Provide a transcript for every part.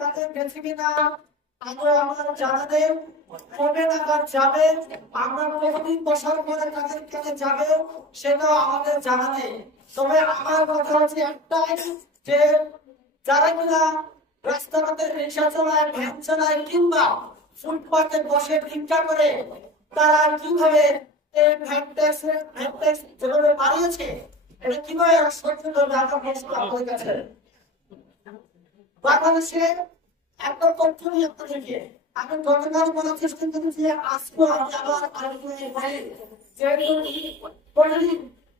তাদের গেছে কিনা আমরা আমার জানা নেই, কবে নাগাদ যাবে, আমরা কতদিন বছর পরে তাদের কাছে যাবে সেটাও আমাদের জানা নেই। তবে আমার কথা হচ্ছে একটাই, যে যারা কিনা রাস্তাঘাটে রিক্সা চালায়, ভ্যান চালায় কিংবা ফুটপাতে বসে ভিক্ষা করে, তারা কিভাবে এই ভ্যান ট্যাক্স যেভাবে বাড়িয়েছে, এটা কিভাবে সহ্য করবে আমার প্রশ্ন আপনাদের কাছে। বাংলাদেশে একটা তথ্য নিয়ে আপনাদেরকে আমি গতকাল বলার চেষ্টা করেছি, আজকে আমি আবার আলোচনা করি যে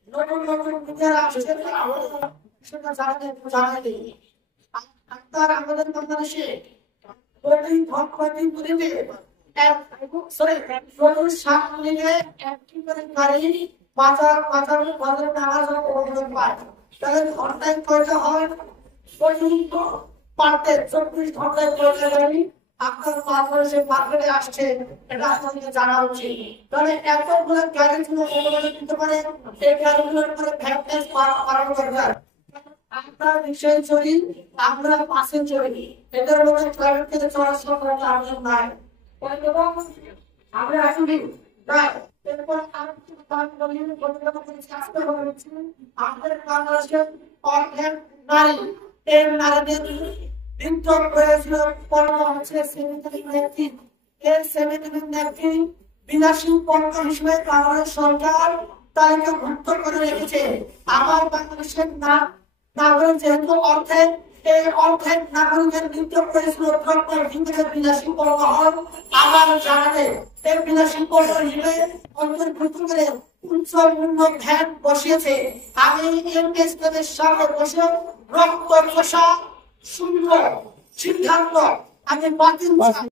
নতুন নতুন মিডিয়ারা আসছে, সেটা জানাই আপনার আমাদের বাংলাদেশে প্রতি ঘন্টায় পরিবে একটি করে গাড়ি বাজারে আওয়াজ পায়, তাহলে ঘন্টায় কয়টা হয়? পার ডে 24 ঘন্টায় কয়টা গাড়ি আপনার বাংলাদেশে মার্কেটে আসছে, এটা আপনাদের জানা উচিত। তাহলে এতগুলো গাড়িগুলো অনুমোদন দিতে পারে, এই গাড়িগুলোর উপরে ভ্যাট ট্যাক্স বাড়ানো দরকার। আপনার রিক্সায় চড়ি, আমরা বাসে চড়ি, এদের মধ্যে প্রাইভেট থেকে চলাচল করার আয়োজন নাই। আমরা আসলে এরপর আরেকটি আমাদের বাংলাদেশের অনেক নারী, এই নারীদের ইনকাম করেছিল পণ্য হচ্ছে সেমিনারি ন্যাপকিন। এই সেমিনারি ন্যাপকিন বিলাসী পণ্য হিসেবে বাংলাদেশ সরকার তালিকাভুক্ত করে রেখেছে। আমার বাংলাদেশের নাগরিক যেহেতু এই অর্থের নাগরিকের বিনিয়োগ করেছিল বিলাসী পণ্য হন, আমার জানা নেই এই বিলাসী পণ্য হিসেবে অন্তর্ভুক্ত করে উচ্চ মূল্য ভ্যাট বসিয়েছে। আমি এর সামনে বসে রক্ত কষা শূন্য সিদ্ধান্ত আমি বাতিল